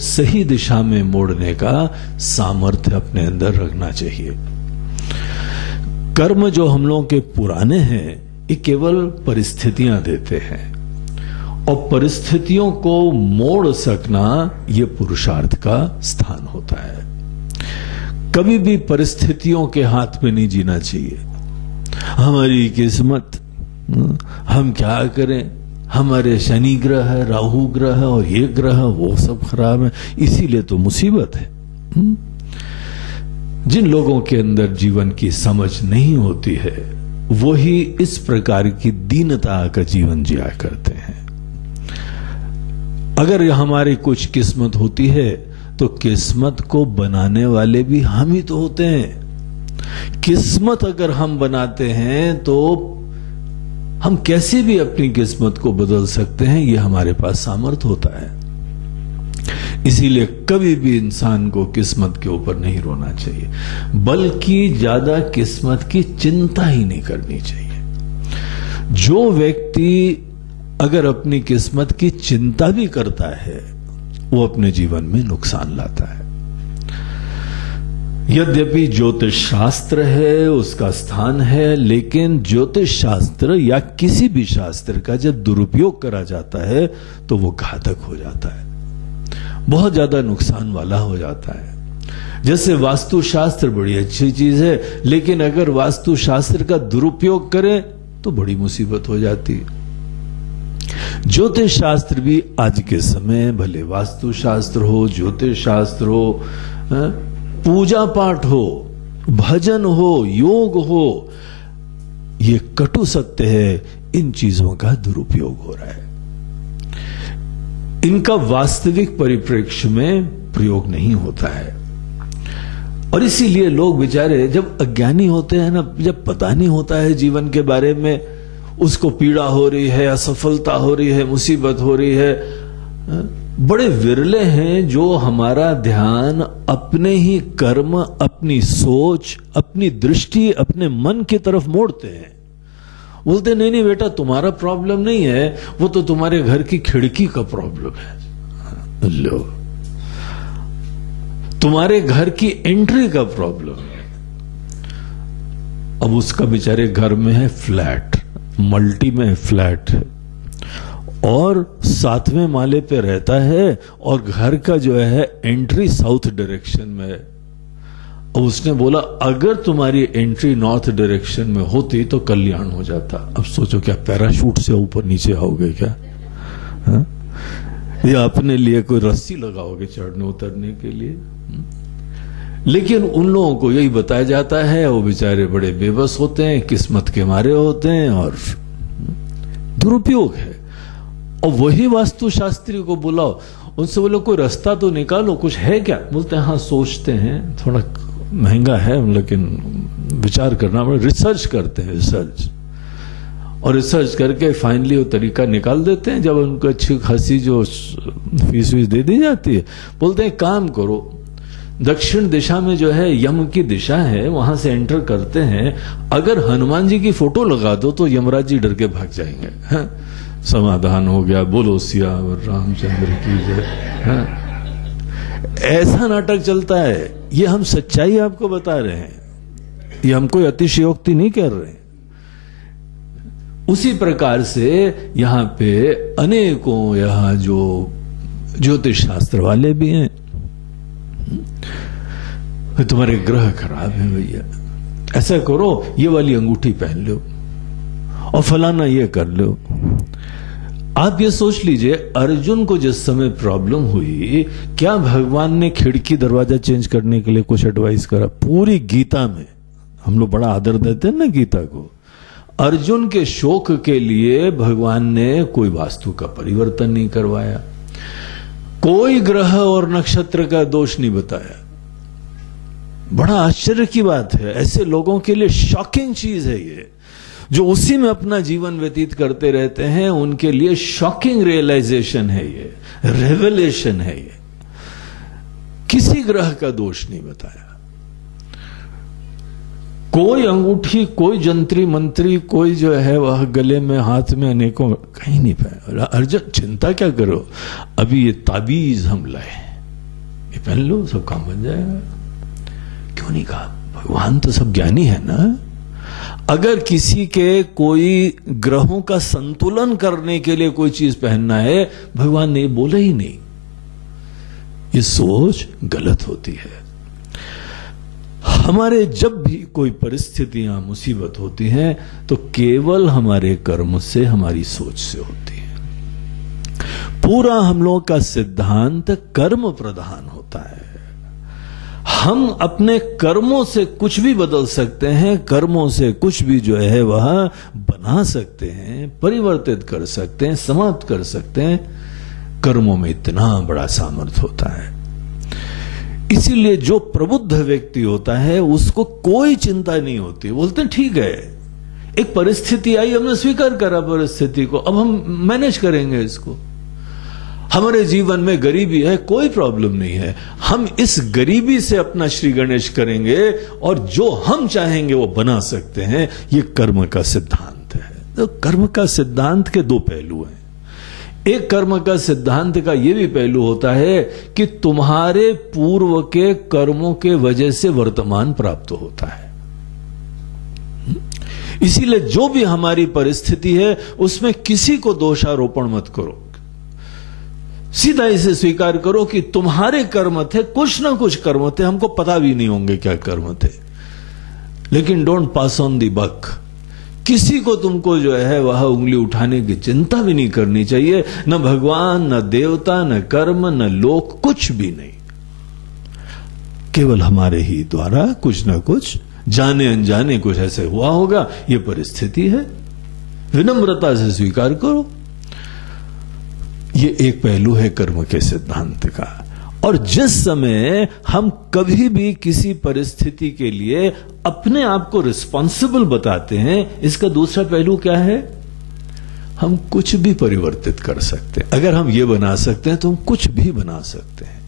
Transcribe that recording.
सही दिशा में मोड़ने का सामर्थ्य अपने अंदर रखना चाहिए। कर्म जो हम लोगों के पुराने हैं, ये केवल परिस्थितियां देते हैं, और परिस्थितियों को मोड़ सकना ये पुरुषार्थ का स्थान होता है। कभी भी परिस्थितियों के हाथ में नहीं जीना चाहिए। हमारी किस्मत, हम क्या करें, हमारे शनि ग्रह है, राहु ग्रह है, और ये ग्रह वो सब खराब है, इसीलिए तो मुसीबत है। जिन लोगों के अंदर जीवन की समझ नहीं होती है, वही इस प्रकार की दीनता का जीवन जिया करते हैं। अगर हमारी कुछ किस्मत होती है, तो किस्मत को बनाने वाले भी हम ही तो होते हैं। किस्मत अगर हम बनाते हैं, तो हम कैसे भी अपनी किस्मत को बदल सकते हैं, यह हमारे पास सामर्थ्य होता है। इसीलिए कभी भी इंसान को किस्मत के ऊपर नहीं रोना चाहिए, बल्कि ज्यादा किस्मत की चिंता ही नहीं करनी चाहिए। जो व्यक्ति अगर अपनी किस्मत की चिंता भी करता है, वो अपने जीवन में नुकसान लाता है। यद्यपि ज्योतिष शास्त्र है, उसका स्थान है, लेकिन ज्योतिष शास्त्र या किसी भी शास्त्र का जब दुरुपयोग करा जाता है, तो वो घातक हो जाता है, बहुत ज्यादा नुकसान वाला हो जाता है। जैसे वास्तुशास्त्र बड़ी अच्छी चीज है, लेकिन अगर वास्तुशास्त्र का दुरुपयोग करें तो बड़ी मुसीबत हो जाती है। ज्योतिष शास्त्र भी आज के समय, भले वास्तुशास्त्र हो, ज्योतिष शास्त्र हो, पूजा पाठ हो, भजन हो, योग हो, ये कटु सत्य है, इन चीजों का दुरुपयोग हो रहा है। इनका वास्तविक परिप्रेक्ष्य में प्रयोग नहीं होता है, और इसीलिए लोग बेचारे जब अज्ञानी होते हैं ना, जब पता नहीं होता है जीवन के बारे में, उसको पीड़ा हो रही है, असफलता हो रही है, मुसीबत हो रही है, बड़े विरले हैं जो हमारा ध्यान अपने ही कर्म, अपनी सोच, अपनी दृष्टि, अपने मन की तरफ मोड़ते हैं। बोलते नहीं नहीं बेटा, तुम्हारा प्रॉब्लम नहीं है, वो तो तुम्हारे घर की खिड़की का प्रॉब्लम है, लो, तुम्हारे घर की एंट्री का प्रॉब्लम है। अब उसका बेचारे घर में है फ्लैट, मल्टी में फ्लैट है, और 7वें माले पे रहता है, और घर का जो है एंट्री साउथ डायरेक्शन में है। और उसने बोला अगर तुम्हारी एंट्री नॉर्थ डायरेक्शन में होती तो कल्याण हो जाता। अब सोचो, क्या पैराशूट से ऊपर नीचे आओगे क्या? हा? या अपने लिए कोई रस्सी लगाओगे चढ़ने उतरने के लिए? लेकिन उन लोगों को यही बताया जाता है, वो बेचारे बड़े बेबस होते हैं, किस्मत के मारे होते हैं, और दुरुपयोग है। और वही वास्तुशास्त्री को बुलाओ, उनसे बोलो कोई रास्ता तो निकालो, कुछ है क्या? बोलते हैं हाँ सोचते हैं, थोड़ा महंगा है लेकिन विचार करना पड़ेगा। रिसर्च करते हैं, रिसर्च, और रिसर्च करके फाइनली वो तरीका निकाल देते हैं। जब उनको अच्छी खासी जो फीस दे दी जाती है, बोलते हैं काम करो, दक्षिण दिशा में जो है यम की दिशा है, वहां से एंटर करते हैं, अगर हनुमान जी की फोटो लगा दो तो यमराज जी डर के भाग जाएंगे। हाँ? समाधान हो गया, बोलो सियावर रामचंद्र की जय। ऐसा नाटक चलता है। ये हम सच्चाई आपको बता रहे हैं, ये हम कोई अतिशयोक्ति नहीं कर रहे। उसी प्रकार से यहां पे अनेकों यहां जो ज्योतिष शास्त्र वाले भी हैं, तुम्हारे ग्रह खराब है भैया, ऐसा करो, ये वाली अंगूठी पहन लो और फलाना ये कर लो। आप ये सोच लीजिए, अर्जुन को जिस समय प्रॉब्लम हुई, क्या भगवान ने खिड़की दरवाजा चेंज करने के लिए कुछ एडवाइस करा? पूरी गीता में हम लोग बड़ा आदर देते हैं ना गीता को, अर्जुन के शोक के लिए भगवान ने कोई वास्तु का परिवर्तन नहीं करवाया, कोई ग्रह और नक्षत्र का दोष नहीं बताया। बड़ा आश्चर्य की बात है, ऐसे लोगों के लिए शॉकिंग चीज है ये, जो उसी में अपना जीवन व्यतीत करते रहते हैं, उनके लिए शॉकिंग रियलाइजेशन है ये, रेवलेशन है ये। किसी ग्रह का दोष नहीं बताया, कोई अंगूठी, कोई जंत्री मंत्री, कोई जो है वह गले में हाथ में अनेकों, कहीं नहीं पाया। अर्जुन चिंता क्या करो, अभी ये ताबीज हम लाए, ये पहन लो, सब काम बन जाएगा। क्यों नहीं कहा? भगवान तो सब ज्ञानी है ना। अगर किसी के कोई ग्रहों का संतुलन करने के लिए कोई चीज पहनना है, भगवान ने बोला ही नहीं। ये सोच गलत होती है। हमारे जब भी कोई परिस्थितियां, मुसीबत होती हैं, तो केवल हमारे कर्म से, हमारी सोच से होती है। पूरा हम लोगों का सिद्धांत कर्म प्रधान होता है। हम अपने कर्मों से कुछ भी बदल सकते हैं, कर्मों से कुछ भी जो है वह बना सकते हैं, परिवर्तित कर सकते हैं, समाप्त कर सकते हैं। कर्मों में इतना बड़ा सामर्थ्य होता है। इसीलिए जो प्रबुद्ध व्यक्ति होता है उसको कोई चिंता नहीं होती। बोलते हैं ठीक है, एक परिस्थिति आई, हमने स्वीकार करा परिस्थिति को, अब हम मैनेज करेंगे इसको। हमारे जीवन में गरीबी है, कोई प्रॉब्लम नहीं है, हम इस गरीबी से अपना श्री गणेश करेंगे और जो हम चाहेंगे वो बना सकते हैं। ये कर्म का सिद्धांत है। तो कर्म का सिद्धांत के दो पहलू हैं। एक कर्म का सिद्धांत का यह भी पहलू होता है कि तुम्हारे पूर्व के कर्मों के वजह से वर्तमान प्राप्त होता है। इसीलिए जो भी हमारी परिस्थिति है उसमें किसी को दोषारोपण मत करो, सीधा इसे स्वीकार करो कि तुम्हारे कर्म थे, कुछ ना कुछ कर्म थे, हमको पता भी नहीं होंगे क्या कर्म थे, लेकिन डोंट पास ऑन दी बक। किसी को तुमको जो है वह उंगली उठाने की चिंता भी नहीं करनी चाहिए। न भगवान, न देवता, न कर्म, न लोक, कुछ भी नहीं। केवल हमारे ही द्वारा कुछ ना कुछ, जाने अनजाने कुछ ऐसे हुआ होगा। ये परिस्थिति है, विनम्रता से स्वीकार करो। ये एक पहलू है कर्म के सिद्धांत का। और जिस समय हम कभी भी किसी परिस्थिति के लिए अपने आप को रिस्पॉन्सिबल बताते हैं, इसका दूसरा पहलू क्या है? हम कुछ भी परिवर्तित कर सकते हैं। अगर हम ये बना सकते हैं तो हम कुछ भी बना सकते हैं।